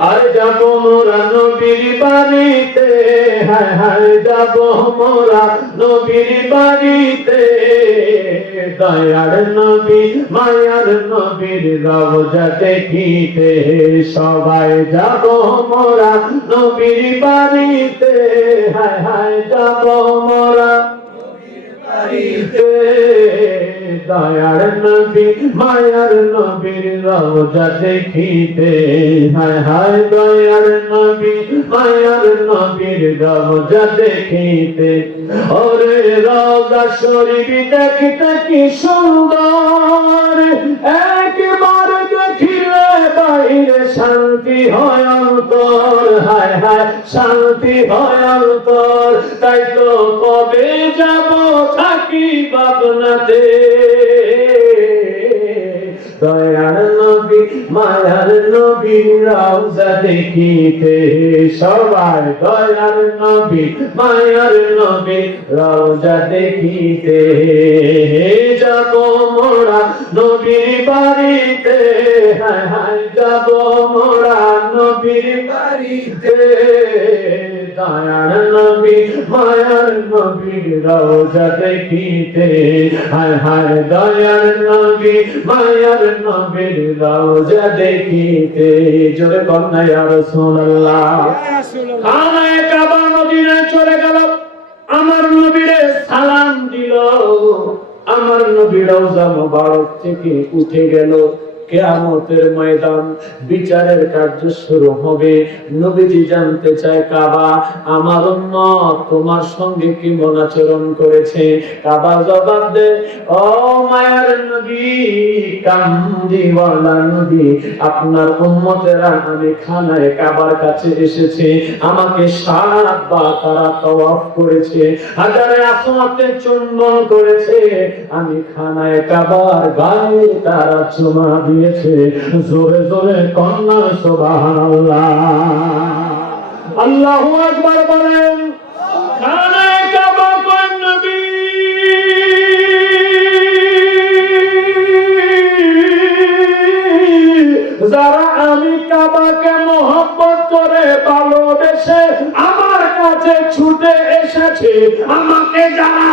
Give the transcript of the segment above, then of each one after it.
আর যাব মোরা নবীর বাড়িতে, হায় হায় যাব মোরা নবীর বাড়িতে। দয়ার নবী, মায়ার নবীর রওজা দেখিতে সবাই যাব মোরা নবীর বাড়িতে, হায় হায় যাব মোরা বাড়িতে দয়ার নবী, মায়ার নবীর রওজা দেখিতে। হায় হায় দয়ার নবী, মায়ার নবীর রওজা দেখিতে। ওরে রওজা শরীফ দেখতে কি সুন্দর। একবার দেখিলে বাইরে শান্তি হয় হায় হায়, শান্তি হয় অন্তর তাই তো কবে যাব থাকি বাবনাতে দয়ার নবী মায়ার নবী রওজা দেখিতে। সবাই দয়ার নবী মায়ার নবী রওজা দেখিতে। যাব মোরা নবীর বাড়িতে, হায় হায় যাব বাড়িতে দয়ার নবী, মায়ার নবীর রওজা দেখিতে। হায় হায় দয়ার নবী, মায়ার দেখিতে। জোরে ইয়া রাসূলুল্লাহ। কাবা চলে গেল। আমার নবীরে সালাম দিল। আমার নবী রওজা মোবারক থেকে উঠে গেল। কেয়ামতের ময়দান বিচারের কার্য শুরু হবে। নবীজি জানতে চায়, কাবা, আমার উম্মত তোমার সঙ্গে কি মনাচরণ করেছে? কাবা জবাব দে, ও মায়ার নবী কামদিওয়ালা নবী, আপনার উম্মতেরা আমি খানায় কাবার কাছে এসেছে, আমাকে সাতবার তারা তওয়াফ করেছে, হাজারে আসমাতে চুম্বন করেছে, আমি খানায় কাবার গায়ে তারা চুমা দিয়েছে জোরে জোরে কন্যা সুবহানাল্লাহ। আল্লাহু আকবার বলেন আমার কাছে ছুটে এসেছে আমাকে যারা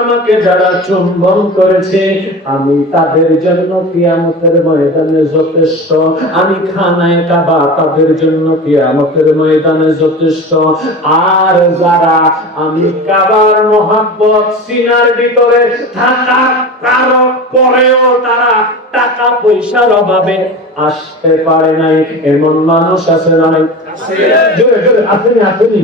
আমাকে যারা চুম্বন করেছে আমি তাদের জন্য কিয়ামতের ময়দানে যথেষ্ট। আমি খানায় কাবা তাদের জন্য কিয়ামতের ময়দানে যথেষ্ট। আর যারা আমি কাবার মোহাব্বত সিনার ভিতরে থাকা কারও পরেও তারা টাকা পয়সার অভাবে আসতে পারে নাই। এমন মানুষ আছে নাই? জোরে জোরে আসেনি আসেনি।